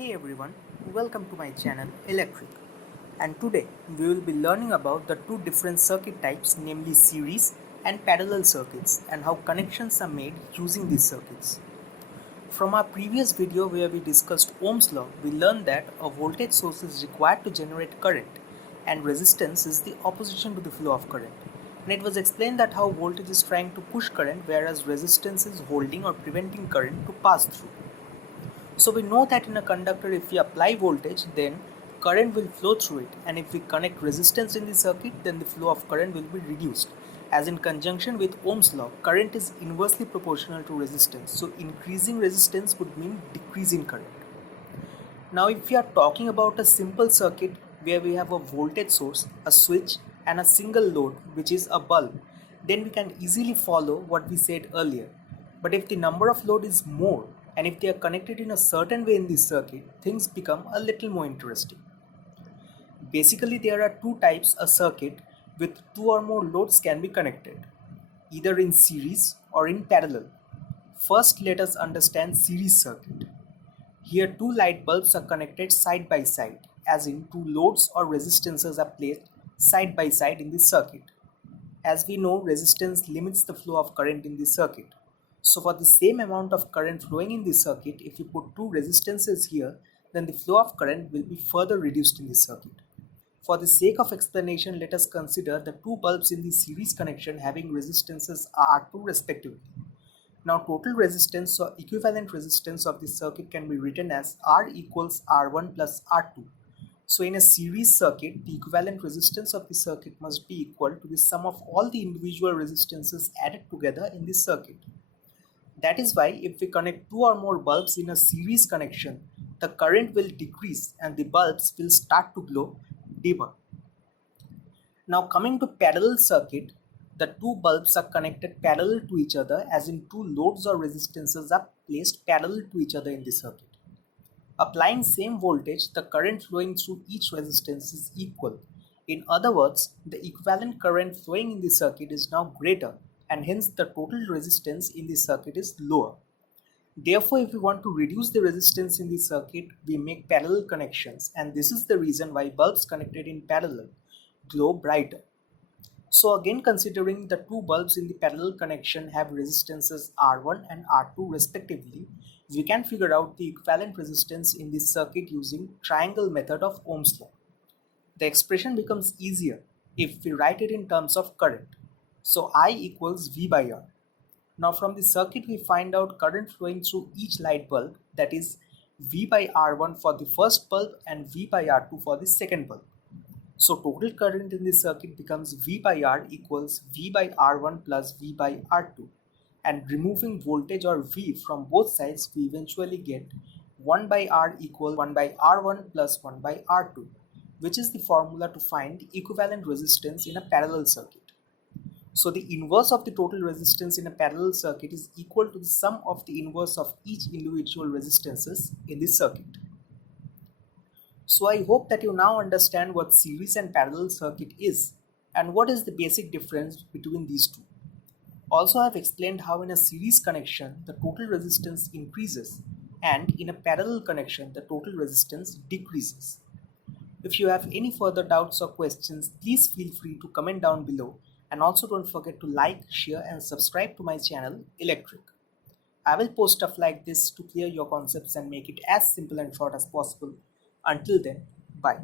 Hey everyone, welcome to my channel Electrick, and today we will be learning about the two different circuit types, namely series and parallel circuits, and how connections are made using these circuits. From our previous video where we discussed Ohm's law, we learned that a voltage source is required to generate current and resistance is the opposition to the flow of current. And it was explained that how voltage is trying to push current whereas resistance is holding or preventing current to pass through. So we know that in a conductor, if we apply voltage, then current will flow through it, and if we connect resistance in the circuit, then the flow of current will be reduced. As in conjunction with Ohm's law, current is inversely proportional to resistance. So increasing resistance would mean decreasing current. Now if we are talking about a simple circuit where we have a voltage source, a switch and a single load which is a bulb, then we can easily follow what we said earlier. But if the number of load is more and if they are connected in a certain way in this circuit, things become a little more interesting. Basically there are two types a circuit with two or more loads can be connected, either in series or in parallel. First let us understand series circuit. Here two light bulbs are connected side by side, as in two loads or resistances are placed side by side in this circuit. As we know, resistance limits the flow of current in this circuit. So for the same amount of current flowing in this circuit, if you put two resistances here, then the flow of current will be further reduced in this circuit. For the sake of explanation, let us consider the two bulbs in the series connection having resistances R2 respectively. Now total resistance or equivalent resistance of this circuit can be written as R equals R1 plus R2. So in a series circuit, the equivalent resistance of the circuit must be equal to the sum of all the individual resistances added together in this circuit. That is why if we connect two or more bulbs in a series connection, the current will decrease and the bulbs will start to glow dimmer. Now coming to parallel circuit, the two bulbs are connected parallel to each other, as in two loads or resistances are placed parallel to each other in the circuit. Applying same voltage, the current flowing through each resistance is equal. In other words, the equivalent current flowing in the circuit is now greater, and hence the total resistance in the circuit is lower. Therefore, if we want to reduce the resistance in the circuit, we make parallel connections, and this is the reason why bulbs connected in parallel glow brighter. So again, considering the two bulbs in the parallel connection have resistances R1 and R2 respectively, we can figure out the equivalent resistance in this circuit using triangle method of Ohm's law. The expression becomes easier if we write it in terms of current. So I equals V by R. Now from the circuit we find out current flowing through each light bulb, that is V by R1 for the first bulb and V by R2 for the second bulb. So total current in this circuit becomes V by R equals V by R1 plus V by R2. And removing voltage or V from both sides, we eventually get 1 by R equal 1 by R1 plus 1 by R2, which is the formula to find equivalent resistance in a parallel circuit. So the inverse of the total resistance in a parallel circuit is equal to the sum of the inverse of each individual resistances in this circuit. So I hope that you now understand what series and parallel circuit is and what is the basic difference between these two. Also I have explained how in a series connection the total resistance increases and in a parallel connection the total resistance decreases. If you have any further doubts or questions, please feel free to comment down below, and also don't forget to like, share and subscribe to my channel Electric. I will post stuff like this to clear your concepts and make it as simple and short as possible. Until then, bye.